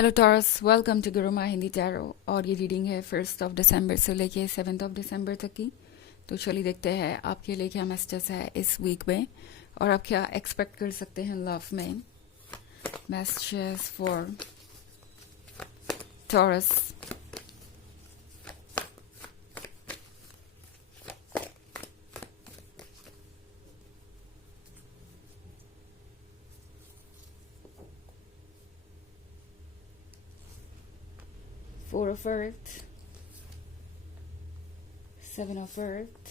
Hello Taurus, welcome to Guruma Hindi tarot. और ये reading है 1 दिसंबर से लेके 7 दिसंबर तक की। तो चलिए देखते हैं आपके लिए क्या मैसेजेस है इस वीक में और आप क्या एक्सपेक्ट कर सकते हैं लव में। Messages for taurus. Four of Earth, Seven of Earth,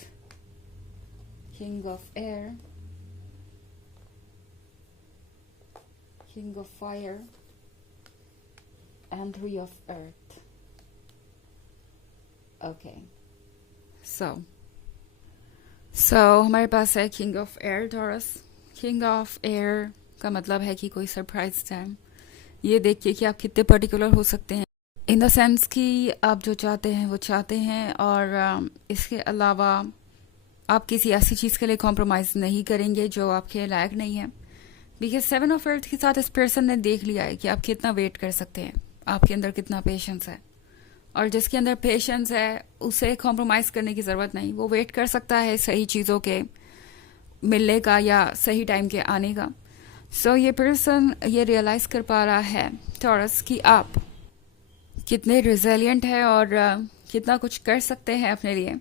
King of Air, King of Fire, and Three of Earth. Okay. So हमारे पास है King of Air Taurus. King of Air का मतलब है कि कोई सरप्राइज टाइम। ये देखिए कि आप कितने पर्टिकुलर हो सकते हैं इन द सेंस कि आप जो चाहते हैं वो चाहते हैं, और इसके अलावा आप किसी ऐसी चीज़ के लिए कॉम्प्रोमाइज़ नहीं करेंगे जो आपके लायक नहीं है। बिकॉज 7 of Earth के साथ इस पर्सन ने देख लिया है कि आप कितना वेट कर सकते हैं, आपके अंदर कितना पेशेंस है, और जिसके अंदर पेशेंस है उसे कॉम्प्रोमाइज़ करने की ज़रूरत नहीं। वो वेट कर सकता है सही चीज़ों के मिलने का या सही टाइम के आने का। ये पर्सन ये रियलाइज़ कर पा रहा है टॉरस कि आप कितने रिजिलियंट है और कितना कुछ कर सकते हैं अपने लिए।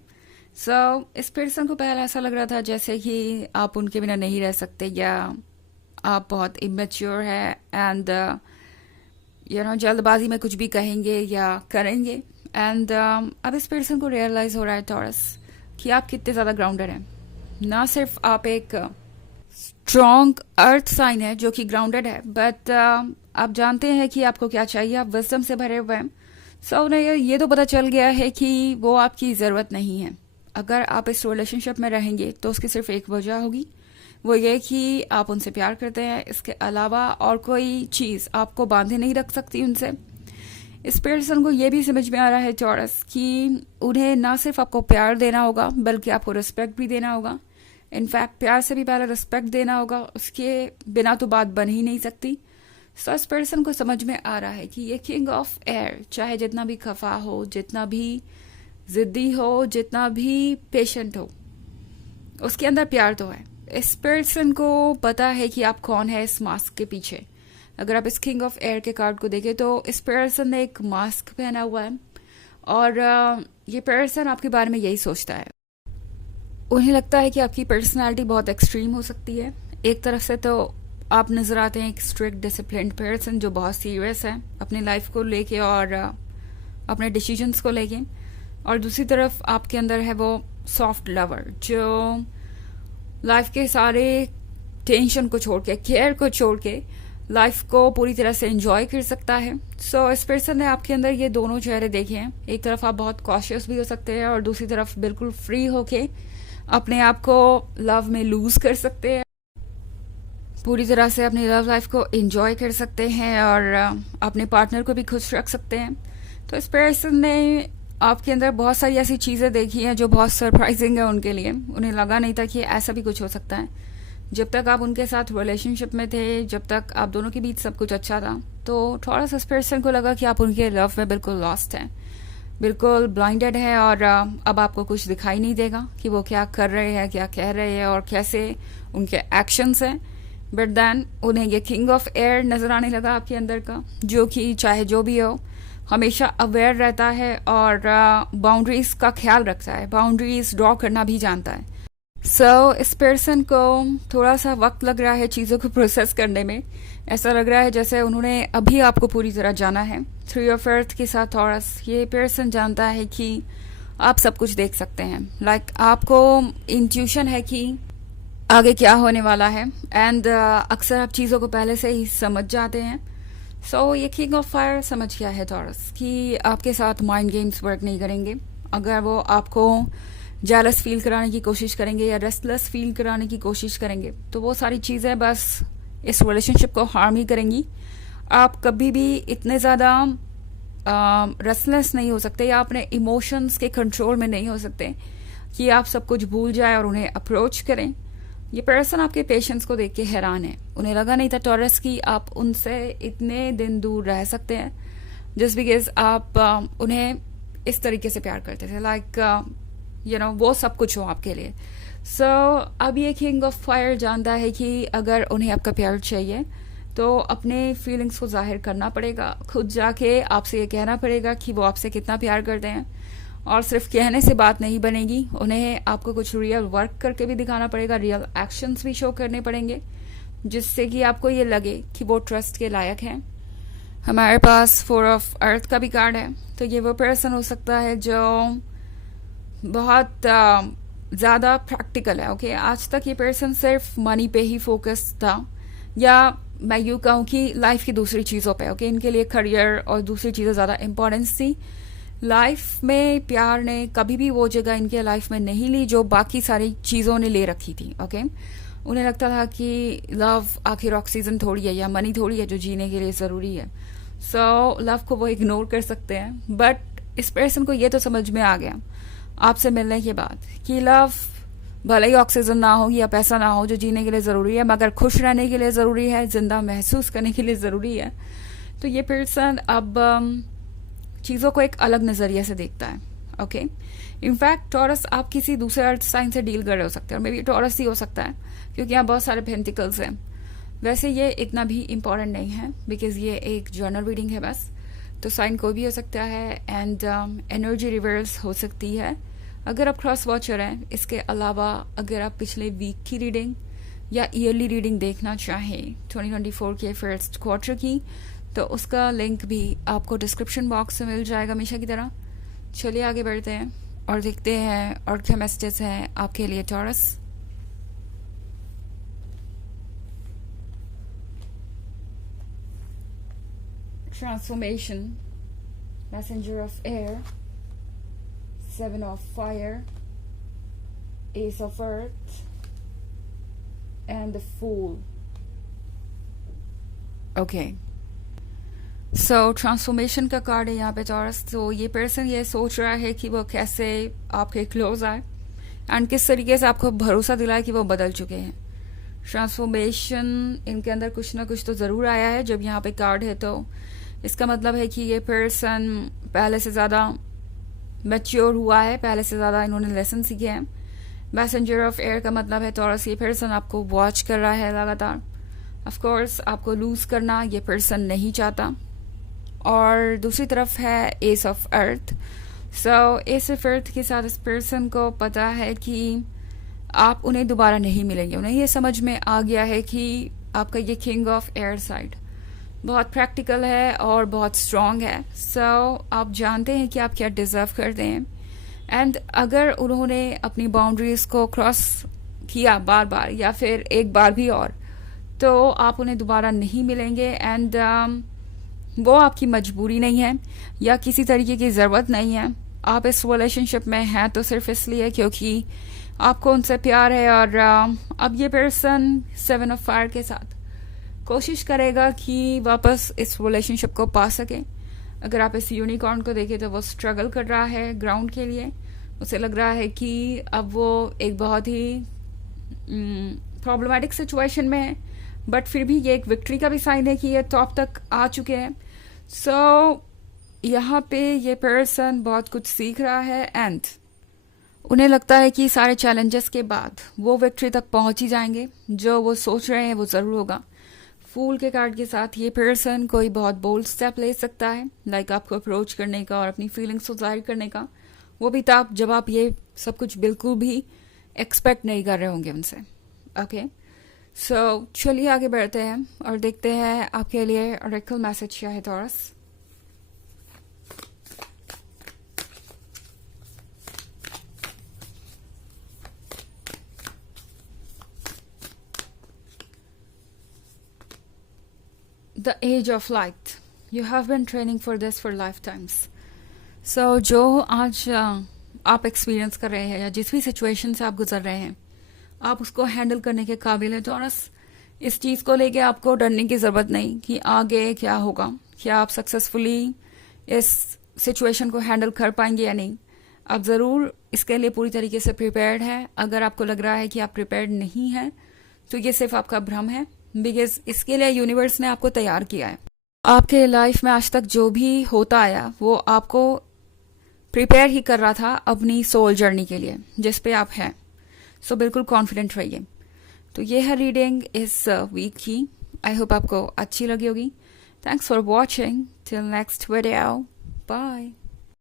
इस पर्सन को पहले ऐसा लग रहा था जैसे कि आप उनके बिना नहीं रह सकते, या आप बहुत इमेच्योर है एंड जल्दबाजी में कुछ भी कहेंगे या करेंगे। एंड अब इस पर्सन को रियलाइज हो रहा है टॉरस कि आप कितने ज़्यादा ग्राउंडेड हैं। ना सिर्फ आप एक स्ट्रॉन्ग अर्थ साइन है जो कि ग्राउंडेड है, बट आप जानते हैं कि आपको क्या चाहिए। आप विजडम से भरे हुए हैं। उन्हें ये तो पता चल गया है कि वो आपकी ज़रूरत नहीं है। अगर आप इस रिलेशनशिप में रहेंगे तो उसकी सिर्फ एक वजह होगी, वो ये कि आप उनसे प्यार करते हैं। इसके अलावा और कोई चीज़ आपको बांधे नहीं रख सकती उनसे। इस पर्सन को ये भी समझ में आ रहा है टॉरस कि उन्हें ना सिर्फ आपको प्यार देना होगा बल्कि आपको रिस्पेक्ट भी देना होगा। इनफैक्ट प्यार से भी पहले रिस्पेक्ट देना होगा, उसके बिना तो बात बन ही नहीं सकती। इस पर्सन को समझ में आ रहा है कि ये किंग ऑफ एयर चाहे जितना भी खफा हो, जितना भी जिद्दी हो, जितना भी पेशेंट हो, उसके अंदर प्यार तो है। इस पर्सन को पता है कि आप कौन है इस मास्क के पीछे। अगर आप इस किंग ऑफ एयर के कार्ड को देखें तो इस पर्सन ने एक मास्क पहना हुआ है, और ये पर्सन आपके बारे में यही सोचता है। उन्हें लगता है कि आपकी पर्सनालिटी बहुत एक्सट्रीम हो सकती है। एक तरफ से तो आप नजर आते हैं एक स्ट्रिक्ट डिसिप्लिन्ड पर्सन जो बहुत सीरियस है अपनी लाइफ को लेके और अपने डिसीजंस को लेके, और दूसरी तरफ आपके अंदर है वो सॉफ्ट लवर जो लाइफ के सारे टेंशन को छोड़ के, केयर को छोड़ के लाइफ को पूरी तरह से एंजॉय कर सकता है। इस पर्सन ने आपके अंदर ये दोनों चेहरे देखे हैं। एक तरफ आप बहुत कॉशियस भी हो सकते हैं और दूसरी तरफ बिल्कुल फ्री होके अपने आप को लव में लूज कर सकते हैं, पूरी तरह से अपनी लव लाइफ को एंजॉय कर सकते हैं और अपने पार्टनर को भी खुश रख सकते हैं। इस पर्सन ने आपके अंदर बहुत सारी ऐसी चीज़ें देखी हैं जो बहुत सरप्राइजिंग है उनके लिए। उन्हें लगा नहीं था कि ऐसा भी कुछ हो सकता है। जब तक आप उनके साथ रिलेशनशिप में थे, जब तक आप दोनों के बीच सब कुछ अच्छा था, तो थोड़ा सा इस पर्सन को लगा कि आप उनके लव में बिल्कुल लॉस्ट हैं, बिल्कुल ब्लाइंडेड है, और अब आपको कुछ दिखाई नहीं देगा कि वो क्या कर रहे हैं, क्या कह रहे हैं और कैसे उनके एक्शंस हैं। बट देन उन्हें ये किंग ऑफ एयर नजर आने लगा आपके अंदर का, जो कि चाहे जो भी हो हमेशा अवेयर रहता है और बाउंड्रीज का ख्याल रखता है, बाउंड्रीज ड्रॉ करना भी जानता है। इस पर्सन को थोड़ा सा वक्त लग रहा है चीज़ों को प्रोसेस करने में। ऐसा लग रहा है जैसे उन्होंने अभी आपको पूरी तरह जाना है। 3 of Earth के साथ टॉरस, ये पर्सन जानता है कि आप सब कुछ देख सकते हैं। आपको इंट्यूशन है कि आगे क्या होने वाला है, एंड अक्सर आप चीज़ों को पहले से ही समझ जाते हैं। ये किंग ऑफ फायर समझ गया है टॉरस कि आपके साथ माइंड गेम्स वर्क नहीं करेंगे। अगर वो आपको जेलस फील कराने की कोशिश करेंगे या रेस्टलेस फील कराने की कोशिश करेंगे, तो वो सारी चीज़ें बस इस रिलेशनशिप को हार्म ही करेंगी। आप कभी भी इतने ज़्यादा रेस्टलेस नहीं हो सकते या अपने इमोशंस के कंट्रोल में नहीं हो सकते कि आप सब कुछ भूल जाए और उन्हें अप्रोच करें। ये पर्सन आपके पेशेंस को देख के हैरान है। उन्हें लगा नहीं था टॉरस की आप उनसे इतने दिन दूर रह सकते हैं, जस्ट बिकॉज आप उन्हें इस तरीके से प्यार करते थे, लाइक वो सब कुछ हो आपके लिए। सो अब ये किंग ऑफ फायर जानता है कि अगर उन्हें आपका प्यार चाहिए तो अपने फीलिंग्स को जाहिर करना पड़ेगा, खुद जाके आपसे ये कहना पड़ेगा कि वो आपसे कितना प्यार करते हैं। और सिर्फ कहने से बात नहीं बनेगी, उन्हें आपको कुछ रियल वर्क करके भी दिखाना पड़ेगा, रियल एक्शंस भी शो करने पड़ेंगे, जिससे कि आपको ये लगे कि वो ट्रस्ट के लायक हैं। हमारे पास 4 ऑफ अर्थ का भी कार्ड है, तो ये वो पर्सन हो सकता है जो बहुत ज़्यादा प्रैक्टिकल है। ओके, आज तक ये पर्सन सिर्फ मनी पे ही फोकस था, या मैं यूँ कहूँ कि लाइफ की दूसरी चीज़ों पे। ओके, इनके लिए करियर और दूसरी चीज़ें ज़्यादा इंपॉर्टेंस थी। लाइफ में प्यार ने कभी भी वो जगह इनके लाइफ में नहीं ली जो बाकी सारी चीज़ों ने ले रखी थी। ओके, उन्हें लगता था कि लव आखिर ऑक्सीजन थोड़ी है या मनी थोड़ी है जो जीने के लिए ज़रूरी है। सो लव को वो इग्नोर कर सकते हैं। बट इस पर्सन को ये तो समझ में आ गया आपसे मिलने के बाद कि लव भले ही ऑक्सीजन ना हो या पैसा ना हो जो जीने के लिए ज़रूरी है, मगर खुश रहने के लिए ज़रूरी है, जिंदा महसूस करने के लिए ज़रूरी है। तो ये पर्सन अब चीज़ों को एक अलग नज़रिए से देखता है। ओके, इनफैक्ट टॉरस आप किसी दूसरे अर्थ साइन से डील कर रहे हो सकते हैं, और मे बी टॉरस ही हो सकता है क्योंकि यहाँ बहुत सारे पेंटिकल्स हैं। वैसे ये इतना भी इम्पॉर्टेंट नहीं है बिकॉज ये एक जर्नल रीडिंग है बस, तो साइन कोई भी हो सकता है एंड एनर्जी रिवर्स हो सकती है अगर आप क्रॉस वॉचर हैं। इसके अलावा अगर आप पिछले वीक की रीडिंग या ईयरली रीडिंग देखना चाहें 2024 के फर्स्ट क्वार्टर की, तो उसका लिंक भी आपको डिस्क्रिप्शन बॉक्स में मिल जाएगा हमेशा की तरह। चलिए आगे बढ़ते हैं और देखते हैं और क्या मैसेजेस हैं आपके लिए taurus. Transformation, messenger of air, 7 of fire, Ace of earth, and the Fool. Okay. So transformation का कार्ड है यहाँ पे टॉरस। तो ये पर्सन ये सोच रहा है कि वो कैसे आपके क्लोज आए एंड किस तरीके से आपको भरोसा दिलाए कि वो बदल चुके हैं। ट्रांसफॉर्मेशन इनके अंदर कुछ ना कुछ तो ज़रूर आया है। जब यहाँ पे कार्ड है तो इसका मतलब है कि ये पर्सन पहले से ज़्यादा मैच्योर हुआ है, पहले से ज़्यादा इन्होंने लेसन सीखे हैं। मैसेंजर ऑफ एयर का मतलब है टॉरस ये पर्सन आपको वॉच कर रहा है लगातार। ऑफ कोर्स आपको लूज करना ये पर्सन नहीं चाहता। और दूसरी तरफ है S of earth. So S of earth के साथ इस पर्सन को पता है कि आप उन्हें दोबारा नहीं मिलेंगे। उन्हें ये समझ में आ गया है कि आपका ये किंग ऑफ एयर साइड बहुत प्रैक्टिकल है और बहुत स्ट्रॉन्ग है। सो आप जानते हैं कि आप क्या डिज़र्व करते हैं एंड अगर उन्होंने अपनी बाउंड्रीज को क्रॉस किया बार बार या फिर एक बार भी और, तो आप उन्हें दोबारा नहीं मिलेंगे। एंड वो आपकी मजबूरी नहीं है या किसी तरीके की ज़रूरत नहीं है। आप इस रिलेशनशिप में हैं तो सिर्फ इसलिए क्योंकि आपको उनसे प्यार है। और अब ये पर्सन 7 ऑफ फायर के साथ कोशिश करेगा कि वापस इस रिलेशनशिप को पा सके। अगर आप इस यूनिकॉर्न को देखें तो वो स्ट्रगल कर रहा है ग्राउंड के लिए। उसे लग रहा है कि अब वो एक बहुत ही प्रॉब्लमेटिक सिचुएशन में है, बट फिर भी ये एक विक्ट्री का भी साइन है कि ये टॉप तक आ चुके हैं। सो यहाँ पे ये पर्सन बहुत कुछ सीख रहा है एंड उन्हें लगता है कि सारे चैलेंजेस के बाद वो विक्ट्री तक पहुंच ही जाएंगे। जो वो सोच रहे हैं वो ज़रूर होगा। फूल के कार्ड के साथ ये पर्सन कोई बहुत बोल्ड स्टेप ले सकता है, लाइक आपको अप्रोच करने का और अपनी फीलिंग्स को जाहिर करने का, वो भी तब जब आप ये सब कुछ बिल्कुल भी एक्सपेक्ट नहीं कर रहे होंगे उनसे। ओके, सो चलिए आगे बढ़ते हैं और देखते हैं आपके लिए ऑरेकल मैसेज क्या है taurus. The age of light. You have been training for this for lifetimes. So जो आज आप एक्सपीरियंस कर रहे हैं या जिस भी सिचुएशन से आप गुजर रहे हैं, आप उसको हैंडल करने के काबिल हैं टॉरस। इस चीज़ को लेके आपको डरने की ज़रूरत नहीं कि आगे क्या होगा, क्या आप सक्सेसफुली इस सिचुएशन को हैंडल कर पाएंगे या नहीं। आप ज़रूर इसके लिए पूरी तरीके से प्रिपेयर्ड है। अगर आपको लग रहा है कि आप प्रिपेयर्ड नहीं हैं तो ये सिर्फ आपका भ्रम है, बिकॉज इसके लिए यूनिवर्स ने आपको तैयार किया है। आपके लाइफ में आज तक जो भी होता आया वो आपको प्रिपेयर ही कर रहा था अपनी सोल जर्नी के लिए जिस पे आप हैं। सो बिल्कुल कॉन्फिडेंट रहिए। तो ये है रीडिंग इस वीक की। आई होप आपको अच्छी लगी होगी। Thanks for watching. Till next video, bye.